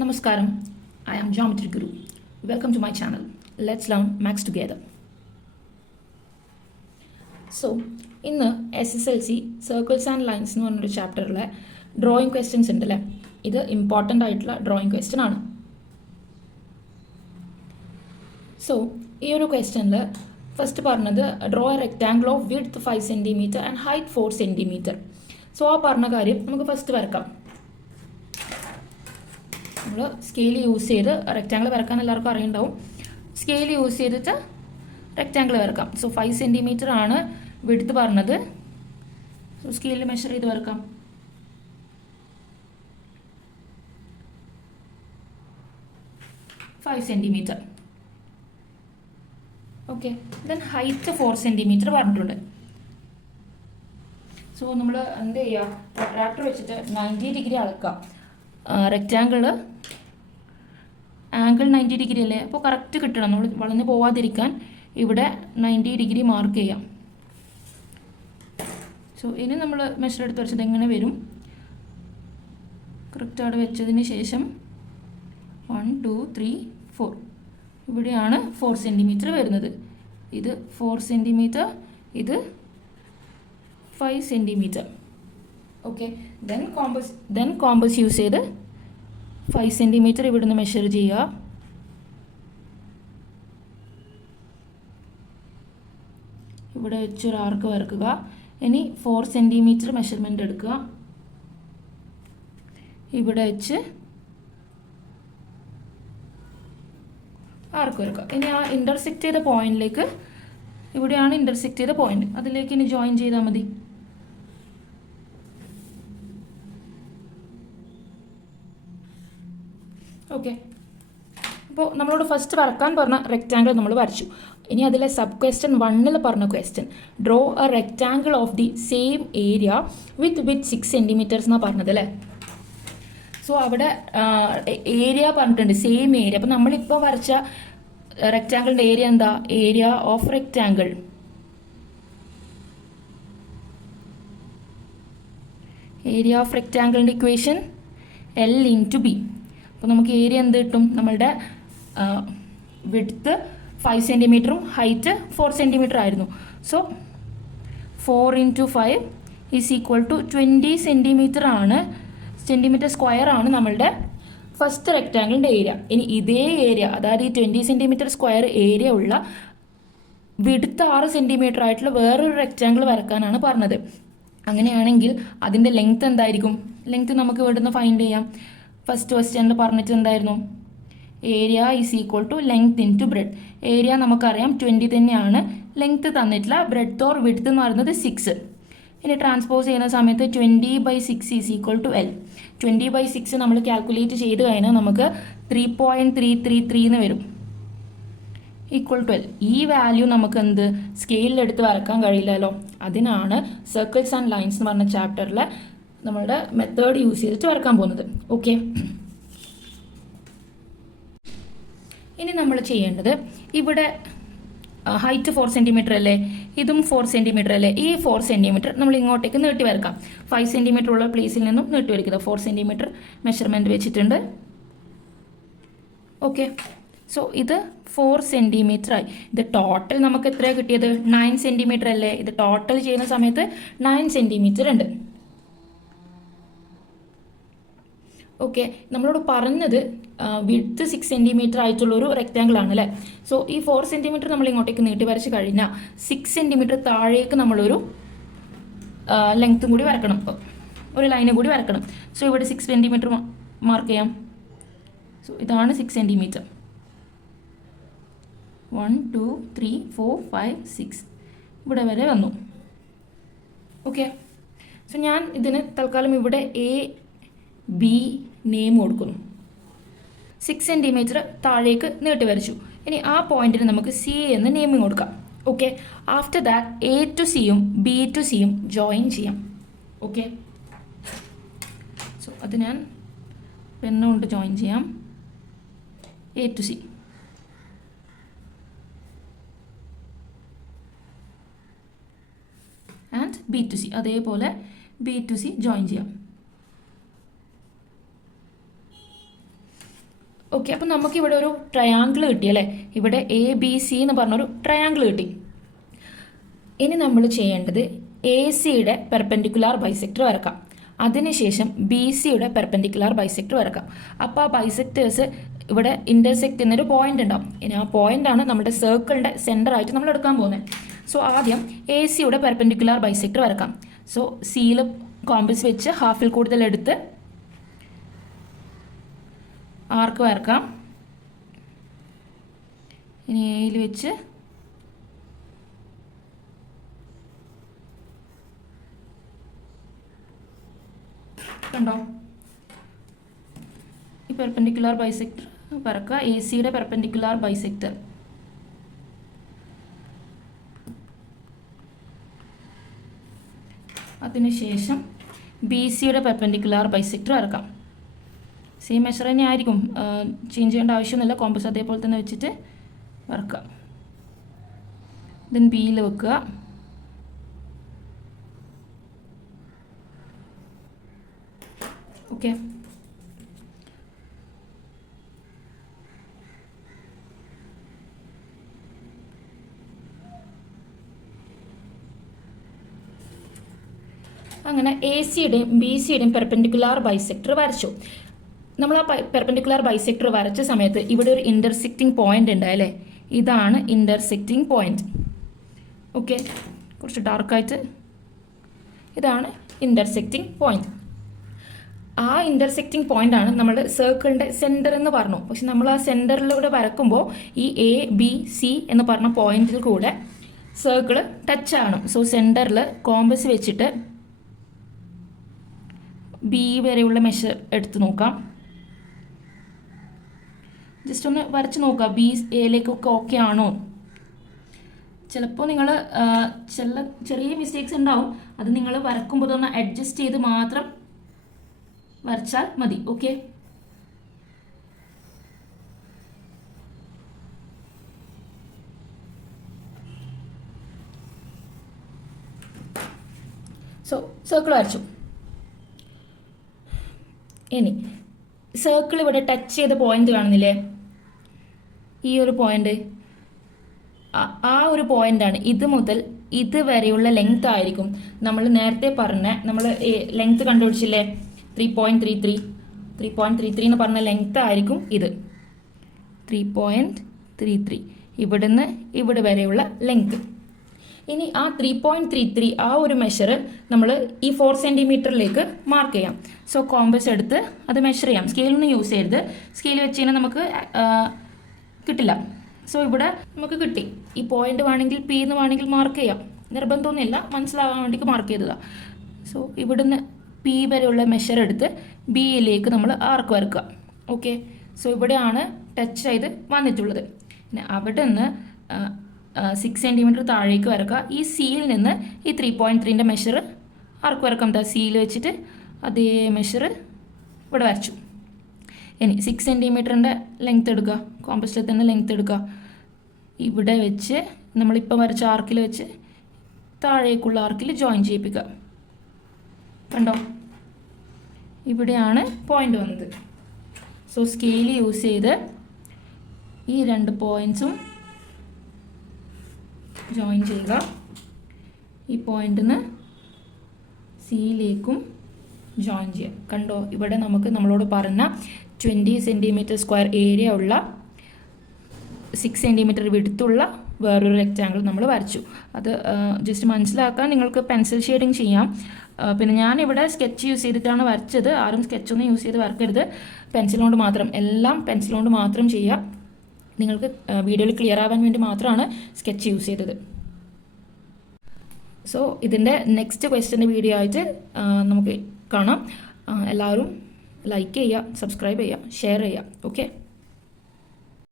Namaskaram, I am Geometry Guru. Welcome to my channel. Let's learn maths together. So, ഇന്ന് SSLC circles and lines എന്ന് പറഞ്ഞൊരു ചാപ്റ്ററിലെ drawing questions ഉണ്ടല്ലേ. ഇത് important ആയിട്ടുള്ള drawing question ആണ്. So ഈ ഒരു ക്വസ്റ്റ്യനിൽ ഫസ്റ്റ് പറഞ്ഞത് draw A rectangle of width 5 cm and height 4 cm. So ആ പറഞ്ഞ കാര്യം നമുക്ക് ഫസ്റ്റ് വരക്കാം. നമ്മൾ സ്കെയിൽ യൂസ് ചെയ്ത് റെക്റ്റാങ്കിൾ വരക്കാൻ എല്ലാവർക്കും അറിയുണ്ടാവും. സ്കെയിൽ യൂസ് ചെയ്തിട്ട് റെക്റ്റാങ്കിൾ വരക്കാം. സോ 5 cm ആണ് വിഡ്ത്ത് പറഞ്ഞത്. സോ സ്കെയിലിൽ മെഷർ ചെയ്ത് വരക്കാം. cm. Okay, then height 4 cm പറഞ്ഞിട്ടുണ്ട്. സോ നമ്മൾ എന്ത് ചെയ്യുക, പ്രൊട്രാക്ടർ വെച്ചിട്ട് 90 ഡിഗ്രി അളക്കാം. റെക്റ്റാങ്കിള് ആംഗിൾ 90 ഡിഗ്രി അല്ലേ, അപ്പോൾ കറക്റ്റ് കിട്ടണം. നമ്മൾ വളഞ്ഞ് പോവാതിരിക്കാൻ ഇവിടെ 90 ഡിഗ്രി മാർക്ക് ചെയ്യാം. സോ ഇനി നമ്മൾ മെഷർ എടുത്ത് വെച്ചത് എങ്ങനെ വരും, കറക്റ്റ് അവിടെ വെച്ചതിന് ശേഷം 1 2 3 4 ഇവിടെയാണ് 4 cm വരുന്നത്. ഇത് 4 cm, ഇത് 5 cm. Okay, then compass use ചെയ്ത് 5 cm ഇവിടുന്ന് മെഷർ ചെയ്യുക. ഇവിടെ വെച്ചൊരു ആർക്ക് വരക്കുക. ഇനി 4 cm മെഷർമെൻ്റ് എടുക്കുക. ഇവിടെ വെച്ച് ആർക്ക് വരക്കുക. ഇനി ആ ഇൻ്റർസെക്റ്റ് ചെയ്ത പോയിന്റിലേക്ക്, ഇവിടെയാണ് ഇൻ്റർസെക്റ്റ് ചെയ്ത പോയിന്റ്, അതിലേക്ക് ഇനി ജോയിൻ ചെയ്താൽ മതി. ഓക്കെ, അപ്പോൾ നമ്മളോട് ഫസ്റ്റ് വരക്കാൻ പറഞ്ഞ റെക്റ്റാങ്കിൾ നമ്മൾ വരച്ചു. ഇനി അതിലെ സബ് ക്വസ്റ്റ്യൻ 1 പറഞ്ഞ question draw A rectangle of the same area with 6 cm എന്നാണ് പറഞ്ഞത് അല്ലേ. സോ അവിടെ ഏരിയ പറഞ്ഞിട്ടുണ്ട്, സെയിം ഏരിയ. അപ്പം നമ്മളിപ്പോൾ വരച്ച റെക്റ്റാങ്കിളിൻ്റെ ഏരിയ എന്താ, area of rectangle. Area of റെക്റ്റാങ്കിളിൻ്റെ ഇക്വേഷൻ L/B. അപ്പോൾ നമുക്ക് ഏരിയ എന്ത് കിട്ടും, നമ്മളുടെ വിഡ്ത്ത് 5 cm ഹൈറ്റ് 4 cm ആയിരുന്നു. സോ 4 × 5 = 20 cm ആണ്, സെൻറ്റിമീറ്റർ സ്ക്വയർ ആണ് നമ്മളുടെ ഫസ്റ്റ് റെക്റ്റാങ്കിളിൻ്റെ ഏരിയ. ഇനി ഇതേ ഏരിയ, അതായത് ഈ 20 cm സ്ക്വയർ ഏരിയ ഉള്ള വിഡ്ത്ത് 6 cm ആയിട്ടുള്ള വേറൊരു റെക്റ്റാങ്കിൾ വരക്കാനാണ് പറഞ്ഞത്. അങ്ങനെയാണെങ്കിൽ അതിൻ്റെ ലെങ്ത് എന്തായിരിക്കും, ലെങ്ത് നമുക്ക് ഇവിടുന്ന് ഫൈൻഡ് ചെയ്യാം. ഫസ്റ്റ് ക്വസ്റ്റ്യനിൽ പറഞ്ഞിട്ട് എന്തായിരുന്നു, area = length into bread. Area നമുക്കറിയാം 20 തന്നെയാണ്, ലെങ്ത് തന്നിട്ടില്ല. ബ്രെഡ്ത്ത് ഓർ വിഡ്ത്ത് എന്ന് പറയുന്നത് 6. ഇനി ട്രാൻസ്പോസ് ചെയ്യുന്ന സമയത്ത് 20/6 = L. 20/6 നമ്മൾ കാൽക്കുലേറ്റ് ചെയ്ത് കഴിഞ്ഞാൽ നമുക്ക് 3.333 എന്ന് വരും, = L. ഈ വാല്യൂ നമുക്ക് എന്ത് സ്കെയിലിലെടുത്ത് വരക്കാൻ കഴിയില്ലല്ലോ. അതിനാണ് സർക്കിൾസ് ആൻഡ് ലൈൻസ് എന്ന് പറഞ്ഞ ചാപ്റ്ററിൽ നമ്മളുടെ മെത്തേഡ് യൂസ് ചെയ്തിട്ട് വരക്കാൻ പോകുന്നത്. ഓക്കെ, ഇനി നമ്മൾ ചെയ്യേണ്ടത്, ഇവിടെ ഹൈറ്റ് 4 cm അല്ലേ, ഇതും 4 cm അല്ലേ. ഈ 4 cm നമ്മൾ ഇങ്ങോട്ടേക്ക് നീട്ടി വരക്കാം. 5 cm ഉള്ള പ്ലേസിൽ നിന്നും നീട്ടി വരയ്ക്കുക. 4 cm മെഷർമെൻറ്റ് വെച്ചിട്ടുണ്ട്. ഓക്കെ, സോ ഇത് 4 cm ആയി. ഇത് ടോട്ടൽ നമുക്ക് എത്രയാണ് കിട്ടിയത്, 9 cm അല്ലേ. ഇത് ടോട്ടൽ ചെയ്യുന്ന സമയത്ത് 9 cm ഉണ്ട്. ഓക്കെ, നമ്മളോട് പറഞ്ഞത് വിഡ്ത്ത് 6 cm ആയിട്ടുള്ളൊരു റെക്റ്റാങ്കിൾ ആണ് അല്ലേ. സോ ഈ 4 cm നമ്മൾ ഇങ്ങോട്ടേക്ക് നീട്ടി വരച്ച് കഴിഞ്ഞാൽ 6 cm താഴേക്ക് നമ്മളൊരു ലെങ്ത്തും കൂടി വരക്കണം, ഒരു ലൈനും കൂടി വരക്കണം. സോ ഇവിടെ 6 cm മാർക്ക് ചെയ്യാം. സോ ഇതാണ് 6 cm. 1 2 3 4 5 6 ഇവിടെ വരെ വന്നു. ഓക്കെ, സോ ഞാൻ ഇതിന് തൽക്കാലം ഇവിടെ AB നെയിം കൊടുക്കുന്നു. 6 cm താഴേക്ക് നീട്ടി വരച്ചു. ഇനി ആ പോയിന്റിന് നമുക്ക് C എന്ന് നെയിമിങ് കൊടുക്കാം. Okay, after that A to C യും B to C യും ജോയിൻ ചെയ്യാം. ഓക്കെ, സോ അത് ഞാൻ പെണ്ണുകൊണ്ട് ജോയിൻ ചെയ്യാം. A to C and B to C, അതേപോലെ B to C ജോയിൻ ചെയ്യാം. ഓക്കെ, അപ്പം നമുക്കിവിടെ ഒരു ട്രയാങ്കിൾ കിട്ടി അല്ലേ. ഇവിടെ ABC എന്ന് പറഞ്ഞൊരു ട്രയാങ്കിൾ കിട്ടി. ഇനി നമ്മൾ ചെയ്യേണ്ടത് AC-യുടെ പെർപെൻഡിക്കുലാർ ബൈസെക്ടർ വരക്കാം. അതിനുശേഷം BC-യുടെ പെർപെൻഡിക്കുലാർ ബൈസെക്ടർ വരക്കാം. അപ്പോൾ ആ ബൈസെക്ടേഴ്സ് ഇവിടെ ഇന്റർസെക്ട് ചെയ്യുന്നൊരു പോയിന്റ് ഉണ്ടാവും. ഇനി ആ പോയിന്റ് ആണ് നമ്മുടെ സർക്കിളിന്റെ സെന്റർ ആയിട്ട് നമ്മൾ എടുക്കാൻ പോകുന്നത്. സോ ആദ്യം AC-യുടെ പെർപെൻഡിക്കുലാർ ബൈസെക്ടർ വരക്കാം. സോ സിയിൽ കോമ്പസ് വെച്ച് ഹാഫിൽ കൂടുതൽ എടുത്ത് ആർക്ക് വരക്കാം. ഇനി എയിൽ വെച്ച് കണ്ടോ, ഈ പെർപെൻഡിക്കുലാർ ബൈസെക്ടർ വരക്കുക. AC-യുടെ പെർപെൻഡിക്കുലാർ ബൈസെക്ടർ. അതിനുശേഷം BC-യുടെ പെർപെൻഡിക്കുലാർ ബൈസെക്ടർ വരക്കാം. സെയിം മെഷർ തന്നെ ആയിരിക്കും, ചേഞ്ച് ചെയ്യേണ്ട ആവശ്യമൊന്നുമില്ല. കോമ്പസ് അതേപോലെ തന്നെ വെച്ചിട്ട് വരക്കാം. ദെൻ ബിയിൽ വെക്കുക. ഓക്കെ, അങ്ങനെ AC-യുടെയും BC-യുടെയും പെർപെൻഡിക്കുലാർ ബൈസെക്ടർ വരച്ചു. നമ്മൾ ആ പെർപെൻഡിക്കുലാർ ബൈസെക്ടർ വരച്ച സമയത്ത് ഇവിടെ ഒരു ഇന്റർസെക്റ്റിംഗ് പോയിന്റ് ഉണ്ട് അല്ലേ. ഇതാണ് ഇന്റർസെക്റ്റിംഗ് പോയിന്റ്. ഓക്കെ, കുറച്ച് ഡാർക്കായിട്ട് ഇതാണ് ഇന്റർസെക്റ്റിംഗ് പോയിന്റ്. ആ ഇന്റർസെക്റ്റിംഗ് പോയിന്റ് ആണ് നമ്മൾ സർക്കിളിന്റെ സെന്റർ എന്ന് പറഞ്ഞു. പക്ഷെ നമ്മൾ ആ സെന്ററിലൂടെ വരക്കുമ്പോൾ ഈ ABC എന്ന് പറഞ്ഞ പോയിന്റിൽ കൂടെ സർക്കിൾ ടച്ച് ആകണം. സോ സെന്ററിൽ കോമ്പസ് വെച്ചിട്ട് B വരെയുള്ള മെഷർ എടുത്ത് നോക്കാം. ജസ്റ്റ് ഒന്ന് വരച്ച് നോക്കുക B Aയിലേക്കൊക്കെ ഓക്കെ ആണോ. ചിലപ്പോൾ നിങ്ങൾ ചെറിയ മിസ്റ്റേക്സ് ഉണ്ടാവും. അത് നിങ്ങൾ വരക്കുമ്പോൾ ഒന്ന് അഡ്ജസ്റ്റ് ചെയ്ത് മാത്രം വരച്ചാൽ മതി. ഓക്കെ, സോ സർക്കിൾ വരച്ചു. ഇനി സർക്കിൾ ഇവിടെ ടച്ച് ചെയ്ത പോയിന്റ് കാണുന്നില്ലേ, ഈ ഒരു പോയിന്റ്, ആ ഒരു പോയിന്റാണ്. ഇത് മുതൽ ഇത് വരെയുള്ള ലെങ്ത് ആയിരിക്കും നമ്മൾ നേരത്തെ പറഞ്ഞ, നമ്മൾ ലെങ്ത് കണ്ടുപിടിച്ചില്ലേ 3.33 എന്ന് പറഞ്ഞ ലെങ്ത് ആയിരിക്കും ഇത്. 3.33 ഇവിടുന്ന് ഇവിടെ വരെയുള്ള ലെങ്ത്. ഇനി ആ 3.33 ആ ഒരു മെഷർ നമ്മൾ ഈ 4 സെൻറ്റിമീറ്ററിലേക്ക് മാർക്ക് ചെയ്യാം. സോ കോമ്പസ് എടുത്ത് അത് മെഷർ ചെയ്യാം. സ്കെയിലൊന്നും യൂസ് ചെയ്യരുത്. സ്കെയിൽ വെച്ച് കഴിഞ്ഞാൽ നമുക്ക് കിട്ടില്ല. സോ ഇവിടെ നമുക്ക് കിട്ടി. ഈ പോയിന്റ് വേണമെങ്കിൽ P എന്ന് വേണമെങ്കിൽ മാർക്ക് ചെയ്യാം, നിർബന്ധമൊന്നുമില്ല, മനസ്സിലാകാൻ വേണ്ടിയിട്ട് മാർക്ക് ചെയ്തതാണ്. സോ ഇവിടുന്ന് P വരെയുള്ള മെഷർ എടുത്ത് Bയിലേക്ക് നമ്മൾ ആർക്ക് വരക്കുക. ഓക്കെ, സോ ഇവിടെയാണ് ടച്ച് ചെയ്ത് വന്നിട്ടുള്ളത്. പിന്നെ അവിടെ നിന്ന് 6 സെൻറ്റിമീറ്റർ താഴേക്ക് വരക്കുക. ഈ സിയിൽ നിന്ന് ഈ 3.3ൻ്റെ മെഷർ ആർക്ക് വരക്കാം. സിയിൽ വെച്ചിട്ട് അതേ മെഷർ ഇവിടെ വരച്ചു. ഇനി 6 സെൻറ്റിമീറ്ററിൻ്റെ ലെങ്ത് എടുക്കുക, കോമ്പസിൽ തന്നെ ലെങ്ത് എടുക്കുക. ഇവിടെ വെച്ച് നമ്മളിപ്പോൾ വരച്ച ആർക്കിൽ വെച്ച് താഴേക്കുള്ള ആർക്കിൽ ജോയിൻ ചെയ്യിപ്പിക്കുക. കണ്ടോ, ഇവിടെയാണ് പോയിന്റ് വന്നത്. സോ സ്കെയിൽ യൂസ് ചെയ്ത് ഈ 2 പോയിന്റ്സും ജോയിൻ ചെയ്യുക. ഈ പോയിന്റിൽ നിന്ന് സിയിലേക്കും ജോയിൻ ചെയ്യാം. കണ്ടോ, ഇവിടെ നമുക്ക് നമ്മളോട് പറഞ്ഞ 20 സെൻറ്റിമീറ്റർ സ്ക്വയർ ഏരിയ ഉള്ള 6 സെൻറ്റിമീറ്റർ വിടുത്തുള്ള വേറൊരു റെക്റ്റാങ്കിൾ നമ്മൾ വരച്ചു. അത് ജസ്റ്റ് മനസ്സിലാക്കാൻ നിങ്ങൾക്ക് പെൻസിൽ ഷെയ്ഡിങ് ചെയ്യാം. പിന്നെ ഞാനിവിടെ സ്കെച്ച് യൂസ് ചെയ്തിട്ടാണ് വരച്ചത്. ആരും സ്കെച്ചൊന്നും യൂസ് ചെയ്ത് വരക്കരുത്. പെൻസിൽ കൊണ്ട് മാത്രം, എല്ലാം പെൻസിൽ കൊണ്ട് മാത്രം ചെയ്യുക. നിങ്ങൾക്ക് വീഡിയോയിൽ ക്ലിയർ ആവാൻ വേണ്ടി മാത്രമാണ് സ്കെച്ച് യൂസ് ചെയ്തത്. സോ ഇതിൻ്റെ നെക്സ്റ്റ് ക്വസ്റ്റ്യൻ്റെ വീഡിയോ ആയിട്ട് നമുക്ക് കാണാം. എല്ലാവരും ലൈക്ക് ചെയ്യുക, സബ്സ്ക്രൈബ് ചെയ്യുക, ഷെയർ ചെയ്യുക. ഓക്കെ.